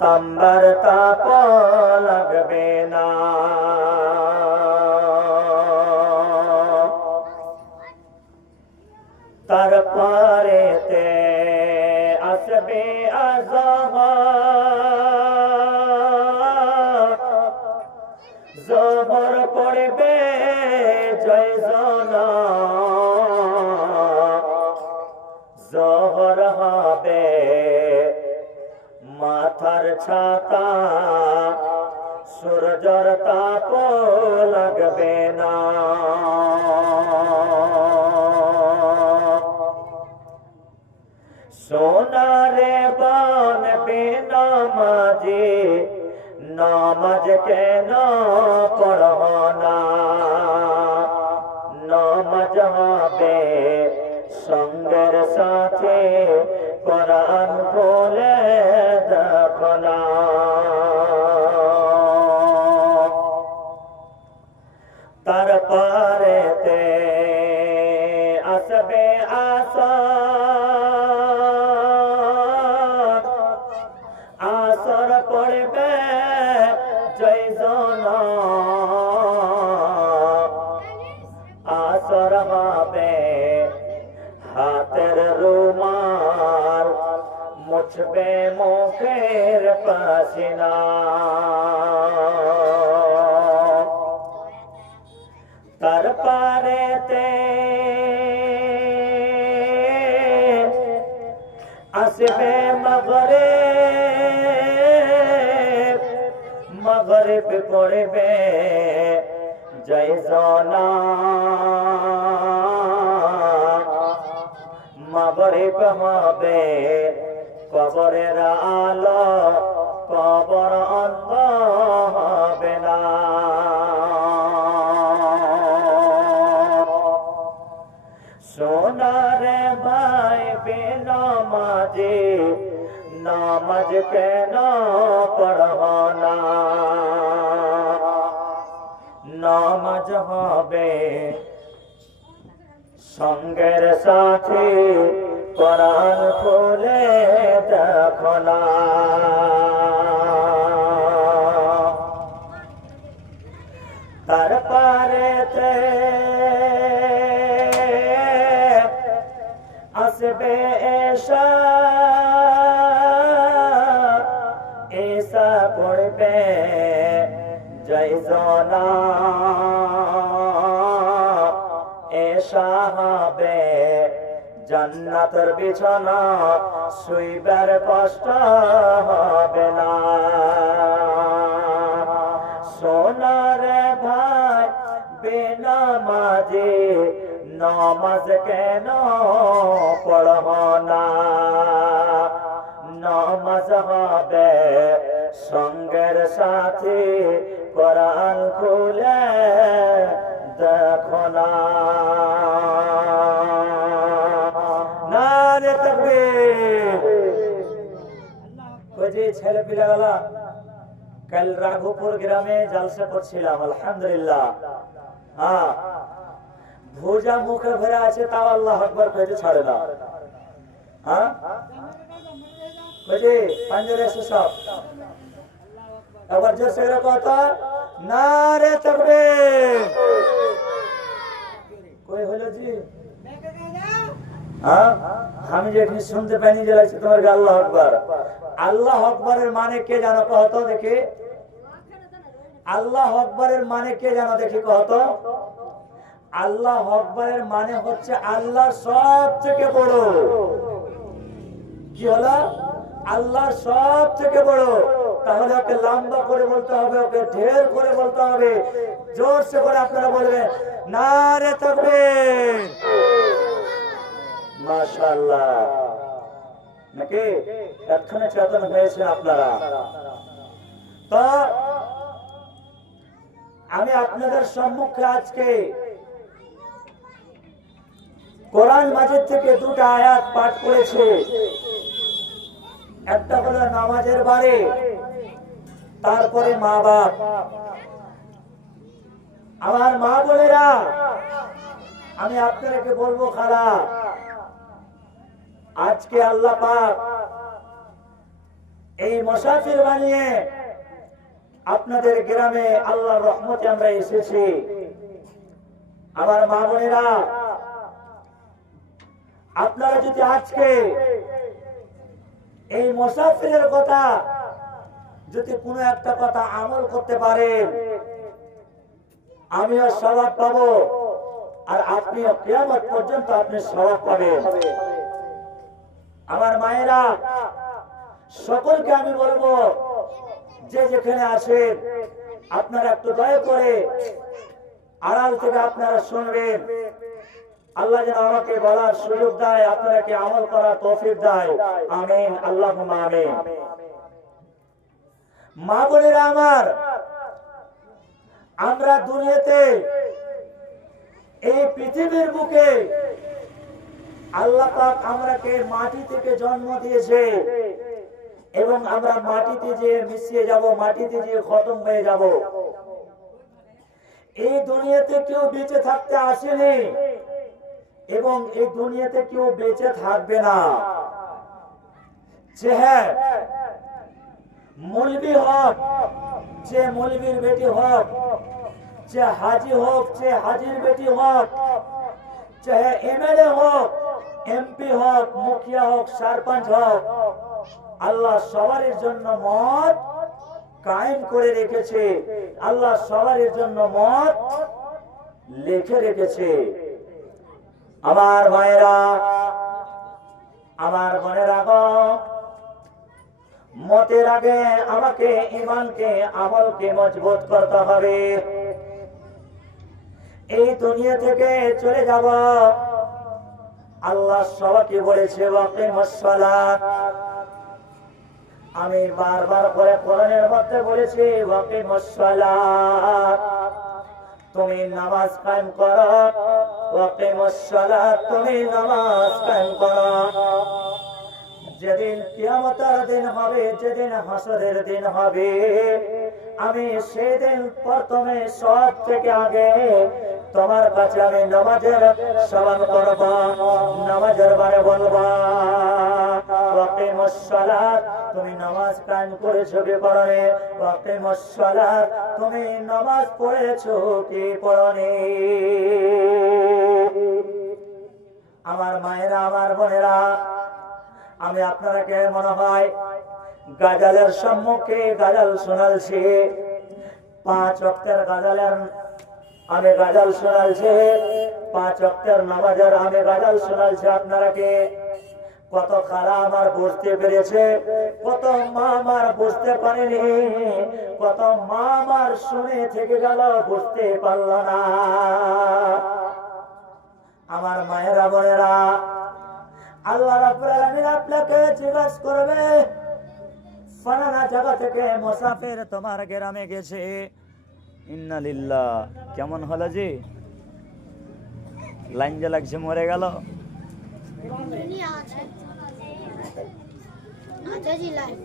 তাম্বার তাপ লাগবে না। তারপরেতে আসবে আযাব, জোহর পড়বে জয়জনা, জোহর হবে মাথার ছাতা, সূর্যের তাপ লাগবে না। সোনারে বান বেনামাজি, নামাজ কেন পড়ব না? নামাজ হবে সঙ্গের সাথে, কোরআন বলে দেখো না। তারপরেতে আসবে আসর, আসর পড়বে জয়জনা, আসর হবে হাতের রুমাল, মুছবে মুখের পাসিনা। তারপরেতে আসবে মাগরিব, মাগরিব পড়বে জয়জনা, মাগরিব হবে কবরের আলো, কবর অন্ধ হবে না। সোনারে ভাই বেনামাজি, নামাজ কেন পড়ব না? নামাজ হবে সঙ্গের সাথে, কোরআন খুলে দেখো না। তারপরেতে আসবে এশা, এশা পড়বে জয়জনা, এশা হবে জান্নাতের বিছানা, শুইবার কষ্ট হবে না। সোনারে ভাই বেনামাজি, নামাজ কেন পড়ব না? নামাজ হবে সঙ্গের সাথে, কোরআন খুলে দেখো না। নারে তাকবীর। ওই যে ছেলে পিলাগুলা কাল রাঘবপুর গ্রামে জলসা করছিলাম, আলহামদুলিল্লাহ। হ্যাঁ, ভোজা মুখে ভরে আছে, তাও আল্লাহু আকবার কইতে ছাড়ে না। হ্যাঁ, ওই যে পাঞ্জরে এসে সব আবার যে সেরে কথা নারে তাকবীর। কই হলো জি? হ্যাঁ, আমি যে এখানে শুনতে পাইনি যে লাগছে তোমার আল্লাহু আকবার। আল্লাহু আকবারের মানে কে জানো কহতো দেখি? আল্লাহু আকবারের মানে কে জানো দেখি কহতো? আল্লাহু আকবারের মানে হচ্ছে আল্লাহ সব থেকে বড়। কি হলো? আল্লাহ সব থেকে বড়। তাহলে ওকে লম্বা করে বলতে হবে, ওকে ঢের করে বলতে হবে, জোরসে করে আপনারা বলবেন নারে তাকবীর। মাশাআল্লাহ, নাকি এক্ষণে চেতন হয়েছে আপনারা? তো আমি আপনাদের সম্মুখে আজকে কোরআন মাজিদ থেকে দুটো আয়াত পাঠ করেছি। একটা হলো নামাজের বারে, তারপরে মা বাপ। আমার মা বোনেরা, আমি আপনাদেরকে বলবো খালা, আজকে আল্লাহ পাক এই মুসাফির বানিয়ে আপনাদের গ্রামে আল্লাহর রহমতে আমরা এসেছি। আমার মা বোনেরা, আপনারা যদি আজকে এই মুসাফিরের কথা যদি কোনো একটা কথা আমল করতে পারেন, আমিও সওয়াব পাবো আর আপনিও কিয়ামত পর্যন্ত আপনি সওয়াব পাবেন। আমার মায়েরা, সকলকে আমি বলবো, যে যেখানে আছেন আপনারা একটু দয়া করে আড়াল থেকে আপনারা শুনবেন। আল্লাহ যেন আমাকে বলার সুযোগ দেয়, আপনাকে আমল করার তৌফিক দেয়। আমিন, আল্লাহুম্মা আমিন। মা বোনেরা আমার, আমরা দুনিয়াতে এই পৃথিবীর বুকে আল্লাহ পাক আমরাকে মাটি থেকে জন্ম দিয়েছে এবং আমরা মাটিতে যে মিশিয়ে যাব, মাটিতে যে খতম হয়ে যাব। এই দুনিয়াতে কেউ বেঁচে থাকতে আসেনি এবং এই দুনিয়াতে কেউ বেঁচে থাকবে না। যে হ্যাঁ, মৌলবি হোক, যে মৌলবির বেটি হোক, যে হাজি হোক, যে হাজির বেটি হোক, চাহে এমএলএ হোক, এমপি হোক, মুখিয়া হোক, সরপঞ্চ হোক, আল্লাহ সবার জন্য মত কায়েম করে রেখেছে। আল্লাহ সবার জন্য মত লিখে রেখেছে। আমার ভাইরা, আমার বোনেরা গো, মতের আগে আমাকে ঈমানকে, আমলকে মজবুত করতে হবে। এই দুনিয়া থেকে চলে যাব। আল্লাহ সবাইকে বলেছে ওয়াকিমুস সালাত। আমি বারবার করে কোরআনের মধ্যে বলেছি ওয়াকিমুস সালাত, তুমি নামাজ কায়েম করো। ওয়াকিমুস সালাত, তুমি নামাজ কায়েম করো। যেদিন কিয়ামতের দিন হবে, যেদিন হাসরের দিন হবে, আমি সেদিন প্রথমে সব থেকে আগে তোমার কাছে আমি নামাজের সওয়াল করব, নামাজের বারে বলবো ওয়াকিমুস সালাত, তুমি নামাজ কায়েম করেছো কি পড়নি? ওয়াকিমুস সালাত, তুমি নামাজ পড়েছো কি পড়নি? আমার মায়েরা, আমার বোনেরা, আমি আপনাকে মনে হয় গাজালের সম্মুখে গাজাল শোনালছি। 5 ওয়াক্তের গাজালের আমি গাজাল শোনালছি, 5 ওয়াক্তের নামাজের আমি গাজাল শোনালছি। আপনারাকে কত খারা আমার বুঝতে পেরেছে, কত মা আমার বুঝতে পারেনি, কত মা আমার শুনে থেকে গেল, বুঝতে পারল না। আমার মায়েরা, বোনেরা, আল্লাহ রাব্বুল আলামিন আপনাকে জিজ্ঞাসা করবে, ফালানা জায়গা থেকে মুসাফির তোমার গ্রামে গেছে। ইন্না লিল্লাহ। কেমন হলো জি? লাইন যে লাগছে, মরে গেল। আচ্ছা জি লাইন